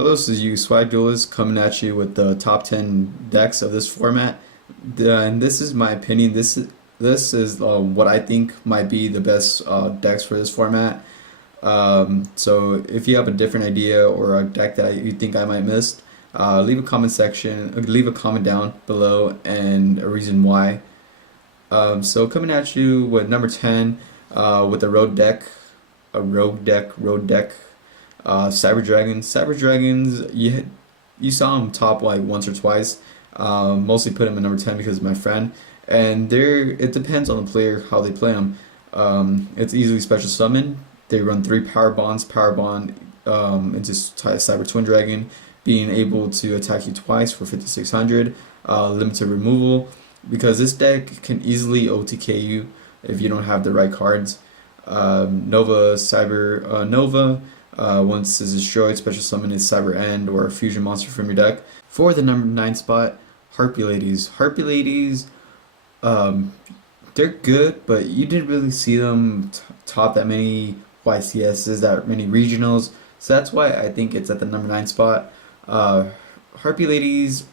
Hello, this is Yugioh coming at you with the top 10 decks of this format. And this is my opinion. This is what I think might be the best decks for this format. So if you have a different idea or a deck that you think I might miss, leave a comment section, leave a comment down below and a reason why. So coming at you with number 10 with road deck. Cyber Dragons. Cyber Dragons, you saw him top like once or twice. Mostly put him at number 10 because of my friend. And it depends on the player how they play him. It's easily special summon. They run 3 power bond into Cyber Twin Dragon, being able to attack you twice for 5600. Limited removal because this deck can easily OTK you if you don't have the right cards. Nova. Once it's destroyed, special summon is Cyber End or a fusion monster from your deck. For the number 9 spot, Harpy Ladies. Harpy Ladies, they're good, but you didn't really see them top that many YCSs, that many regionals. So that's why I think it's at the number 9 spot. Harpy Ladies,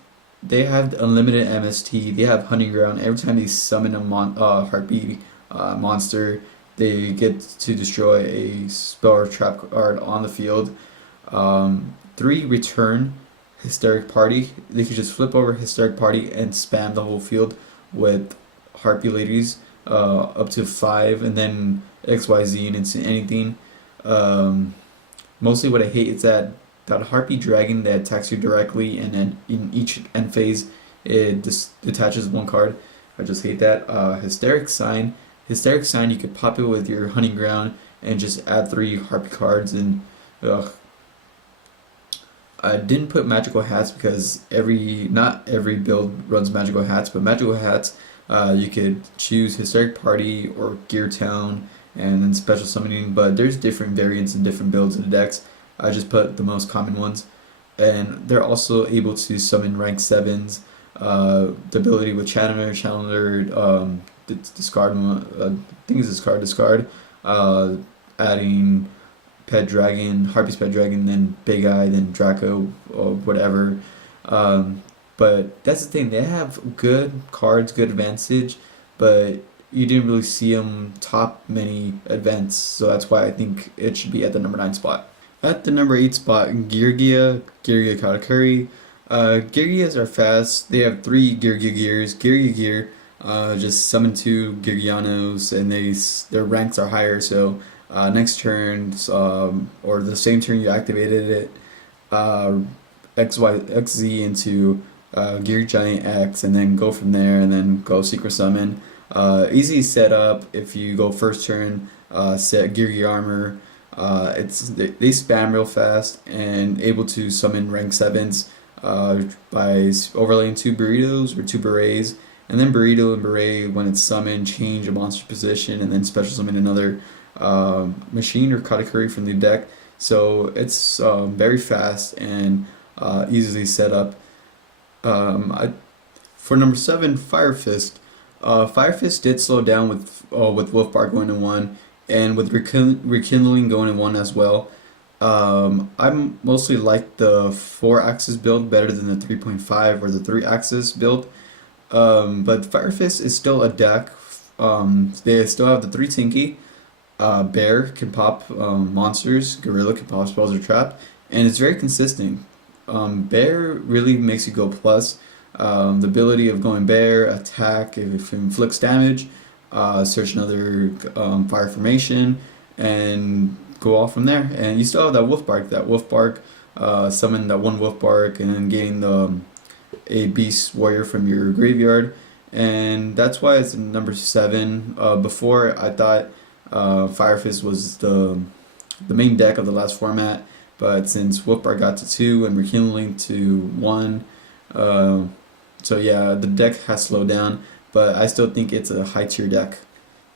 they have unlimited MST. They have Hunting Ground. Every time they summon a Harpy monster, they get to destroy a spell or trap card on the field. 3 return Hysteric Party. They can just flip over Hysteric Party and spam the whole field with Harpy Ladies up to 5, and then XYZ and into anything. Mostly what I hate is that Harpy Dragon that attacks you directly, and then in each end phase it detaches 1 card. I just hate that. Hysteric Sign. Hysteric Sign, you could pop it with your Hunting Ground and just add 3 Harpy cards. And I didn't put Magical Hats because not every build runs Magical Hats, but Magical Hats, you could choose Hysteric Party or Gear Town and then special summoning, but there's different variants and different builds of the decks. I just put the most common ones. And they're also able to summon rank 7s, the ability with Chandler, discard, I think it's discard, adding Pet Dragon, Harpy's Pet Dragon, then Big Eye, then Draco, or whatever. But that's the thing, they have good cards, good advantage, but you didn't really see them top many events, so that's why I think it should be at the number 9 spot. At the number 8 spot, Yugioh Katakuri. Gyrias are fast. They have 3 Yugioh gears. Yugioh gear, just summon 2 Gyrianos, and their ranks are higher. So next turn, or the same turn you activated it, XZ into Gear Giant X, and then go from there, and then go Secret Summon. Easy setup if you go first turn. Set Gear Armor. They spam real fast and able to summon rank 7s by overlaying 2 burritos or 2 berets, and then burrito and beret, when it's summoned, change a monster position and then special summon another machine or katakuri from the deck. So it's very fast and easily set up. For number 7, Fire Fist. Fire Fist did slow down with Wolfbark going to 1, and with Rekindling going to 1 as well. I mostly like the 4-axis build better than the 3.5 or the 3-axis build. But Fire Fist is still a deck. They still have the 3 Tinky. Bear can pop monsters. Gorilla can pop spells or trap. And it's very consistent. Bear really makes you go plus. The ability of going Bear, attack, if it inflicts damage, search another fire formation, and go off from there. And you still have that Wolfbark, summon that 1 Wolfbark, and then gain a Beast Warrior from your graveyard. And that's why it's number 7. Before, I thought Fire Fist was the main deck of the last format, but since Wolfbark got to 2 and Rekindling to 1, so yeah, the deck has slowed down, but I still think it's a high tier deck.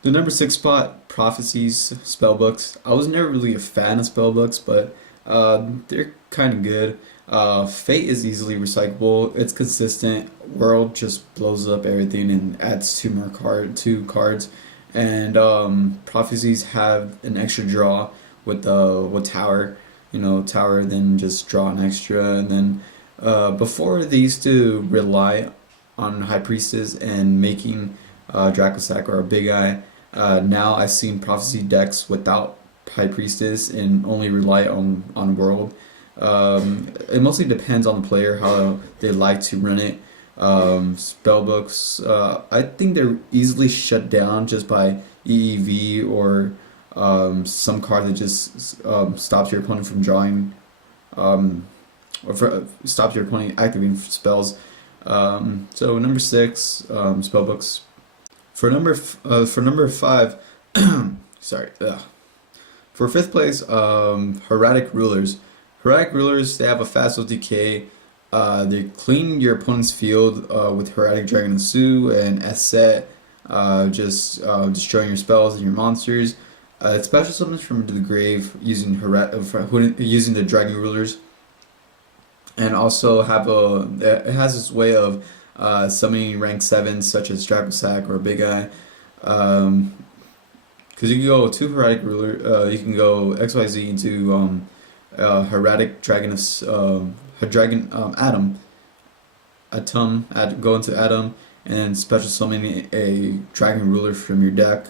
The number 6 spot, Prophecies Spellbooks. I was never really a fan of Spellbooks, but they're kind of good. Fate is easily recyclable. It's consistent. World just blows up everything and adds 2 cards. And Prophecies have an extra draw with Tower. tower, then just draw an extra. And then before they used to rely on High Priestess and making Dracosac or a Big Eye. Now I've seen Prophecy decks without High Priestess and only rely on World. It mostly depends on the player how they like to run it. Spellbooks, I think they're easily shut down just by EEV or some card that just stops your opponent from drawing, um, stops your opponent activating spells. So number six, spellbooks. For number five, sorry. For fifth place, Heraldic Rulers. Heraldic Rulers, they have a fast OTK. They clean your opponent's field with Heraldic Dragon of Su and S-Set, just destroying your spells and your monsters. It special summons from the grave using using the Dragon Rulers, and also it has this way of summoning rank 7s such as Dracosac or Big Eye. Because you can go two Heraldic Ruler, you can go XYZ into Heraldic Dragon Atom, go into Atom, and special summon a Dragon Ruler from your deck,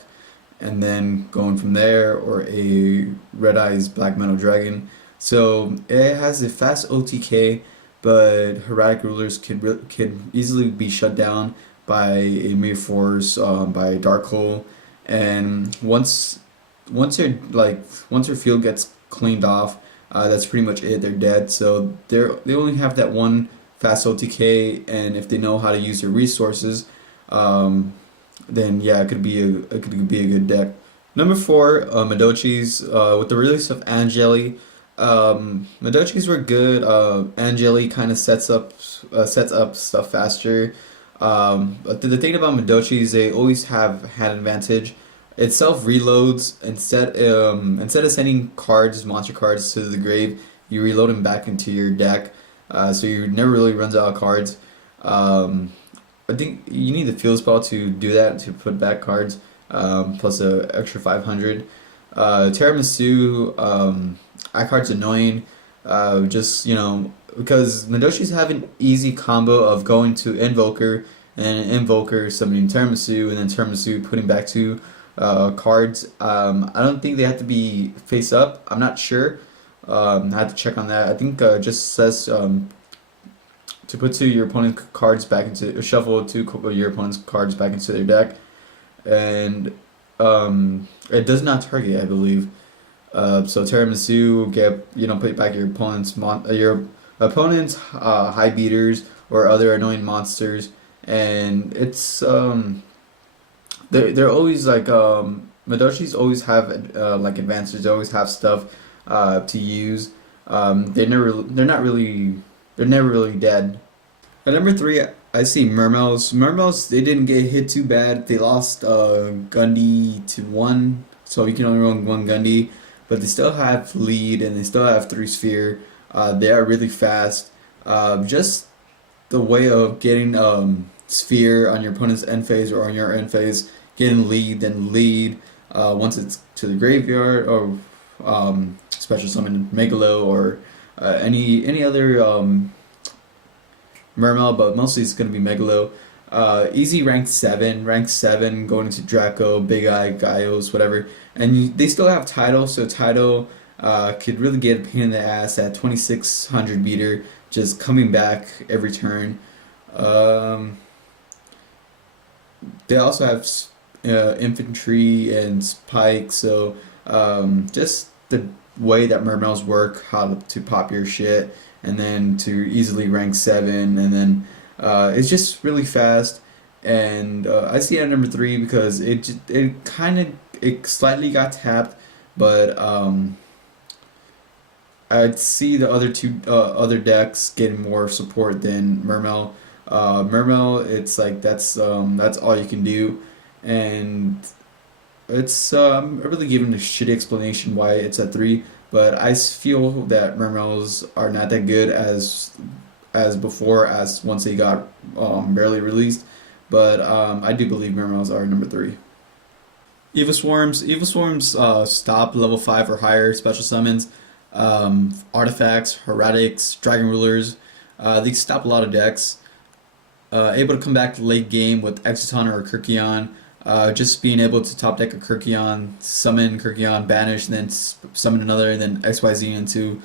and then going from there, or a Red Eyes Black Metal Dragon. So it has a fast OTK, but Heraldic Rulers can easily be shut down by a Mere Force, by Dark Hole, and once your field gets cleaned off, that's pretty much it. They're dead. So they only have that one fast OTK, and if they know how to use their resources, then yeah, it could be a good deck. Number four, Madochis. With the release of Angeli, Madochis were good. Angeli kind of sets up stuff faster. But the thing about Madochis, they always have hand advantage. It self reloads instead of sending monster cards to the grave, you reload them back into your deck. So you never really runs out of cards. I think you need the field spell to do that, to put back cards, plus an extra 500. Tiramisu, iCard's annoying, because Madoshis have an easy combo of going to Invoker, and Invoker summoning Tiramisu, and then Tiramisu putting back two cards. I don't think they have to be face up. I'm not sure. I have to check on that. I think just says to put your opponent's cards back into, shuffle your opponent's cards back into their deck, and it does not target, I believe. So Tiramisu put back your opponent's high beaters or other annoying monsters, and it's they're always like Madoshis always have like advances. They always have stuff to use. They're never really dead. At number three, I see Mermels. Mermels, they didn't get hit too bad. They lost Gundy to 1, so you can only run 1 Gundy, but they still have lead and they still have 3 sphere. They are really fast. Just the way of getting sphere on your opponent's end phase or on your end phase, getting lead, then lead once it's to the graveyard, or special summon Megalo, or any other Mermel, but mostly it's going to be Megalo. Easy rank 7 going into Draco, Big Eye, Gaios, whatever. And they still have Tidal, so Tidal could really get a pain in the ass at 2600 meter, just coming back every turn. They also have infantry and spike, so just the way that Mermels work, how to pop your shit, and then to easily rank 7, and then it's just really fast. And I see it at number 3 because it slightly got tapped, but I'd see the other two other decks getting more support than Mermel. Mermel, it's like that's all you can do, and it's I'm really giving a shitty explanation why it's at 3, but I feel that Mermels are not that good as before, as once they got barely released, but I do believe Mermels are number 3. Evil Swarms stop level 5 or higher special summons. artifacts, heretics, dragon rulers. They stop a lot of decks. Able to come back late game with Exciton or Kyrkion. Just being able to top deck a Kyrkion, summon Kyrkion, banish, and then summon another, and then XYZ into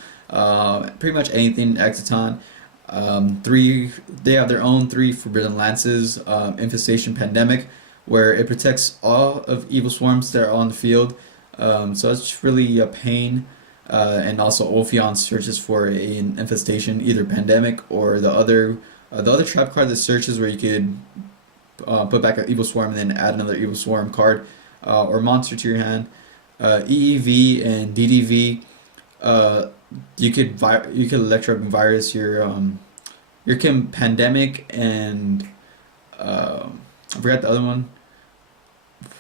pretty much anything Exciton. They have their own three Forbidden Lances, Infestation Pandemic, where it protects all of evil swarms that are on the field. So it's really a pain. And also Ophion searches for an infestation, either Pandemic or the other trap card that searches where you could put back an evil swarm and then add another evil swarm card or monster to your hand. EEV and DDV, uh, you could electro virus your Pandemic and I forgot the other one.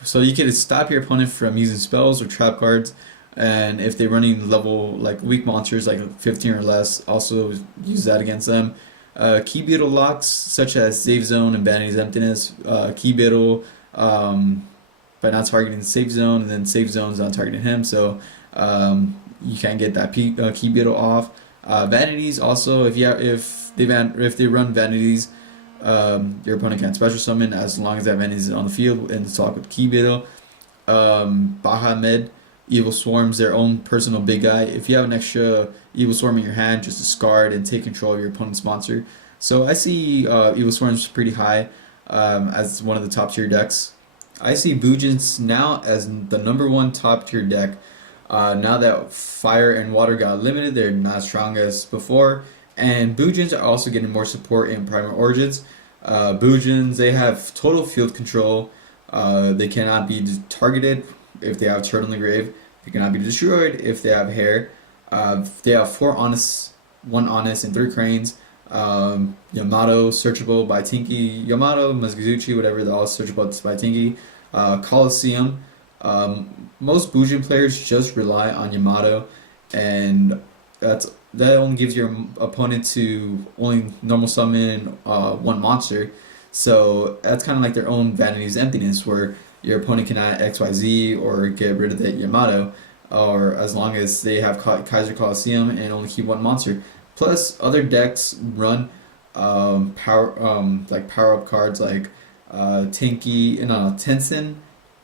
So you could stop your opponent from using spells or trap cards, and if they're running level like weak monsters like 15 or less, also use that against them. Key beetle locks such as Save Zone and Vanity's Emptiness. Key beetle by not targeting the safe zone, and then safe zone's not targeting him, so you can't get that key beetle off. Vanities also, if they run vanities, your opponent can't special summon as long as that vanity is on the field and talk with key beetle. Bahamid, evil swarms their own personal big guy. If you have an extra evil swarm in your hand, just discard and take control of your opponent's monster. So I see evil swarms pretty high as one of the top tier decks. I see Bujins now as the number one top tier deck. Now that fire and water got limited, they're not as strong as before. And Bujins are also getting more support in Primal Origins. Bujins, they have total field control. They cannot be targeted if they have Turtle in the Grave. They cannot be destroyed if they have Hair. They have 4 Honest, 1 Honest, and 3 Cranes. Yamato, searchable by Tinky. Yamato, Mizuchi, whatever, they're all searchable by Tinky. Coliseum. Most Bujin players just rely on Yamato, and that only gives your opponent to only normal summon 1 monster. So that's kind of like their own Vanity's Emptiness, where your opponent cannot XYZ or get rid of the Yamato, or as long as they have Kaiser Coliseum and only keep 1 monster. Plus, other decks run power up cards like Tenzin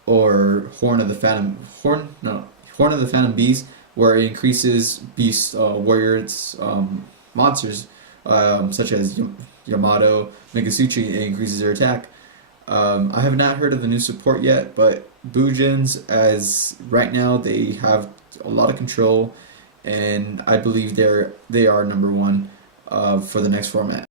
or Horn of the Phantom Beast, where it increases Beast warriors monsters such as Yamato, Megasuchi. It increases their attack. I have not heard of the new support yet, but Bujins, as right now, they have a lot of control, and I believe they are number one for the next format.